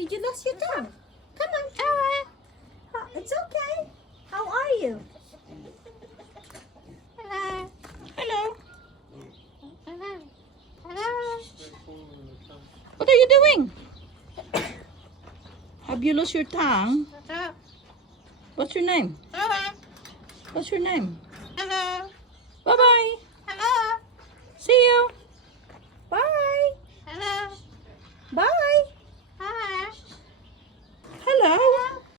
Did you lose your tongue? Come on. It's okay. How are you? Hello. Hello. Hello. Hello. What are you doing? Have you lost your tongue? Hello. What's your name? Hello. What's your name? Hello. Bye-bye.